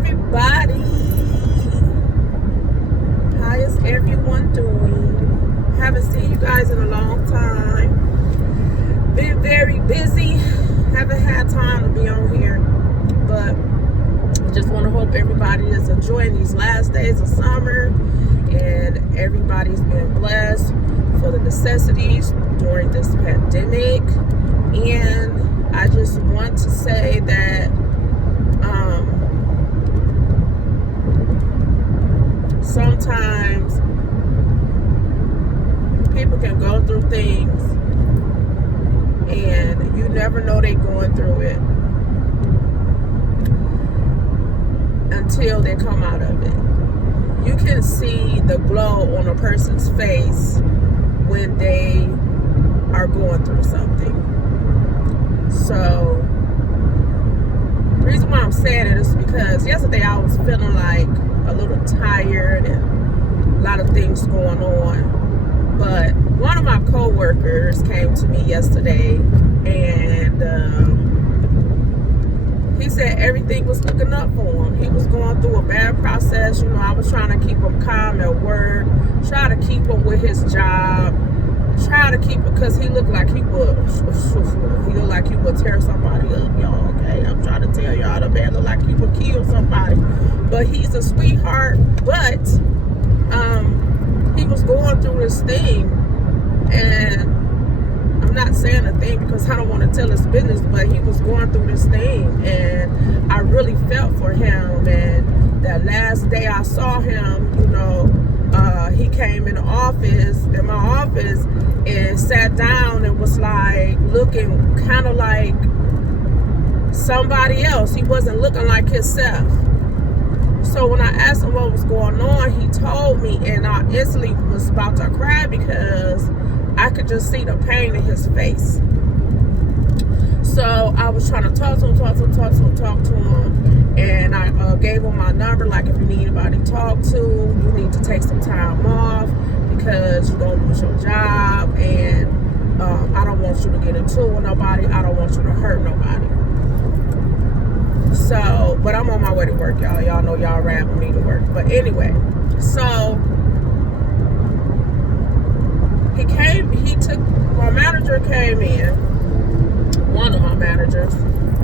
everybody. How is everyone doing? Haven't seen you guys in a long time. Been very busy. Haven't had time to be on here. But I just want to hope everybody is enjoying these last days of summer and everybody's been blessed for the necessities during this pandemic. And I just want to say that sometimes people can go through things and you never know they're going through it until they come out of it. You can see the glow on a person's face when they are going through something. So the reason why I'm saying it is because yesterday I was feeling like a little tired and a lot of things going on. But one of my co-workers came to me yesterday and he said everything was looking up for him. He was going through a bad process. I was trying to keep him calm at work, try to keep him with his job, try to keep it, because he looked like he would tear somebody up, y'all. Okay, I'm trying to tell y'all, the man looked like he would kill somebody. But he's a sweetheart. But he was going through this thing, and I'm not saying a thing because I don't want to tell his business, but he was going through this thing, and I really felt for him. And that last day I saw him, he came in my office, and sat down and was like looking kind of like somebody else. He wasn't looking like himself. So when I asked him what was going on, he told me, and I instantly was about to cry because I could just see the pain in his face. So I was trying to talk to him, and I gave him my number. Like, if you need anybody to talk to, you need to take some time off because you're going to lose your job, and I don't want you to get into it with nobody. I don't want you to hurt nobody. So, but I'm on my way to work, y'all. Y'all know y'all ran with me to work. But anyway, so my manager came in. One of my managers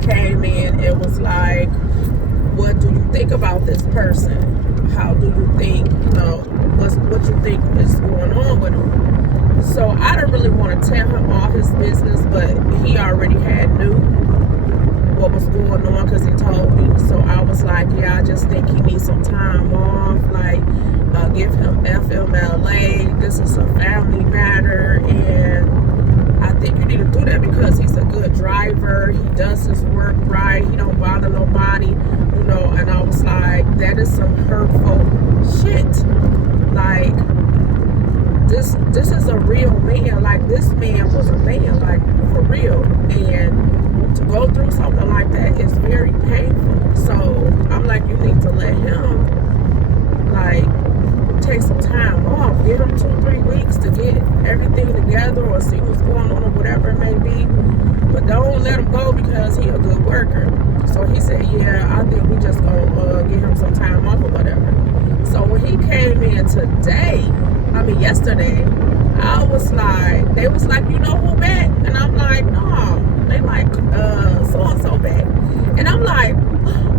came in and was like, what do you think about this person? How do you think, what you think is going on with him? So I didn't really want to tell him all his business, but he already knew what was going on because he told me. So I was like, yeah, I just think he needs some time off. Like, give him FMLA. This is a family matter, and I think you need to do that because he's a good driver. He does his work right. He don't bother nobody, And I was like, that is some hurtful shit. Like, this is a real man. Like, this man was a man, like, for real. And to go through something like that is very painful. So I'm like, you need to let him, like, take some time off. Give him 2-3 weeks to get everything together or see what's going on or whatever it may be. But don't let him go because he's a good worker. So he said, yeah, I think we just gonna give him some time off or whatever. So when he came in yesterday, I was like, they was like, you know who back? And I'm like, no. They like, so-and-so back. And I'm like,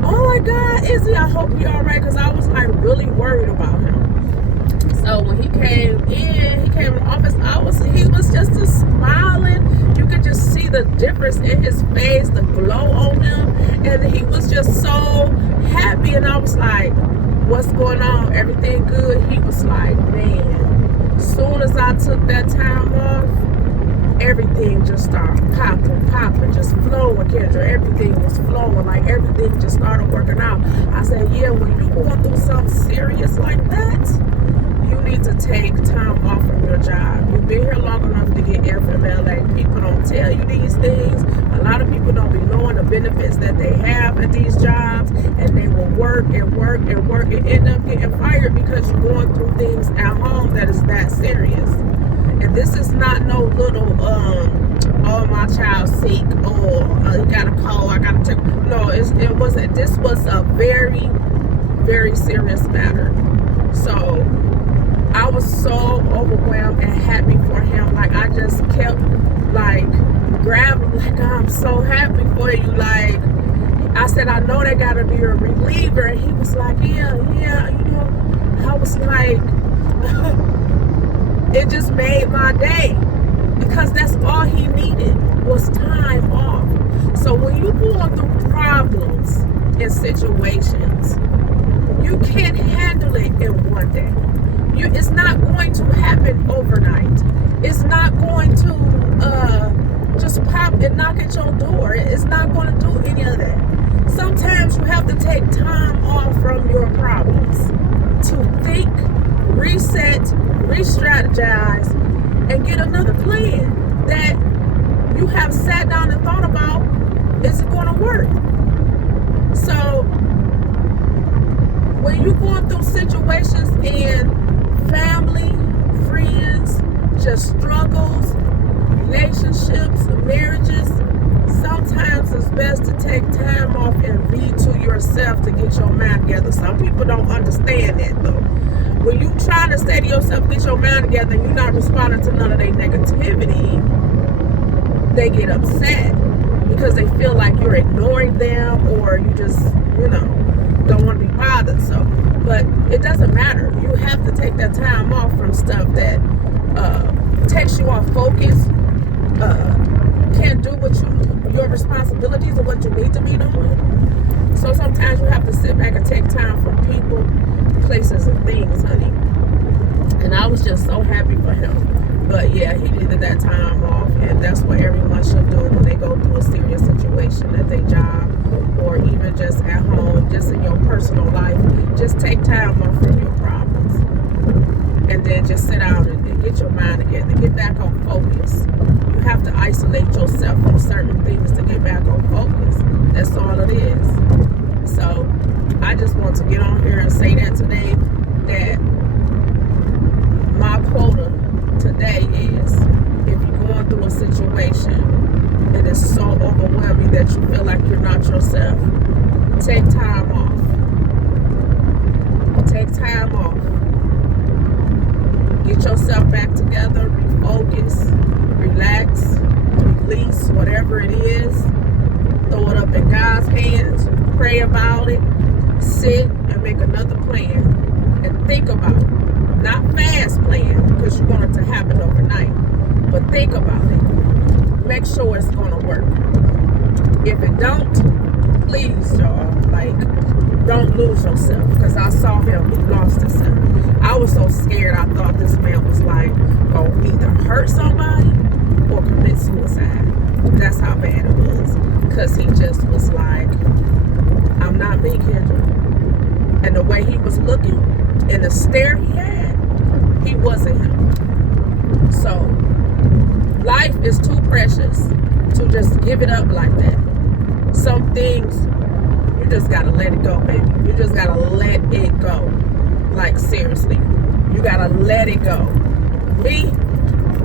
oh my God, Izzy, I hope you're all right, because I was like really worried about him. So when he came in the office, he was just smiling. You could just see the difference in his face, the glow on him, and he was just so happy. And I was like, what's going on? Everything good? He was like, man, as soon as I took that time off, everything just started popping, just flowing, Kendra. Everything was flowing, like everything just started working out. I said, yeah, when you're going through something serious like that, you need to take time off from your job. You've been here long enough to get FMLA. People don't tell you these things. A lot of people don't be knowing the benefits that they have at these jobs, and they will work and end up getting fired because you're going through things at home that is that serious. And this is not no little, oh, my child's sick, or he got a cold, I got to take. No, it wasn't And this was a very, very serious matter. So I was so overwhelmed and happy for him. Like, I just kept like grabbing, like, I'm so happy for you. Like, I said, I know that gotta be a reliever. And he was like, yeah, you know. I was like, it just made my day, because that's all he needed was time off. So when you going through problems and situations, you can't handle it in one day. It's not going to happen overnight. It's not going to just pop and knock at your door. It's not going to do any of that. Sometimes you have to take time off from your problems to think, reset, re-strategize, and get another plan that you have sat down and thought about. Is it going to work? So when you're going through situations in family, friends, just struggles, relationships, marriages, sometimes it's best to take time off and be to yourself to get your mind together. Some people don't understand that though. When you trying to say to yourself, get your mind together, and you're not responding to none of their negativity, they get upset because they feel like you're ignoring them, or you just, don't want to be bothered. So, but it doesn't matter. You have to take that time off from stuff that takes you off focus, can't do your responsibilities or what you need to be doing. So sometimes you have to sit back and take time from people, places, and things, honey. And I was just so happy for him. But yeah, he needed that time off, and that's what everyone should do when they go through a serious situation at their job, or even just at home, just in your personal life. Just take time off from your problems, and then just sit down and get your mind together, get back on focus. You have to isolate yourself from certain things to get back on focus. That's all it is. So I just want to get on here and say that today, that my quota today is, if you're going through a situation and it's so overwhelming that you feel like you're not yourself, take time off. Take time off. Get yourself back together, refocus, relax, release, whatever it is. Throw it up in God's hands, pray about it, sit and make another plan and think about it. Not fast plan, because you want it to happen overnight, but think about it. Make sure it's going to work. If it don't, please, y'all, don't lose yourself, because I saw him, he lost himself. I was so scared. I thought this man was going to either hurt somebody or commit suicide. That's how bad it was, because he just was like, I'm not me, Kendra. And the way he was looking and the stare he had, he wasn't him. So life is too precious to just give it up like that. Some things, you just gotta let it go, baby. You just gotta let it go. Like, seriously, you gotta let it go. Me,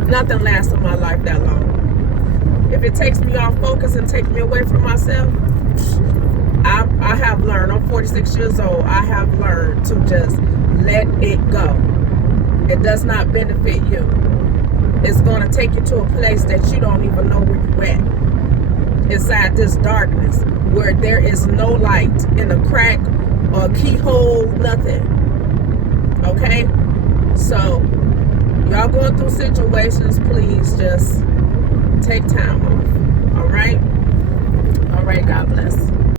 nothing lasts in my life that long. If it takes me off focus and takes me away from myself, I have learned. I'm 46 years old. I have learned to just let it go. It does not benefit you. It's going to take you to a place that you don't even know where you're at. Inside this darkness where there is no light in a crack or keyhole, nothing. Okay? So, y'all going through situations, please just take time off. Alright? Alright, God bless.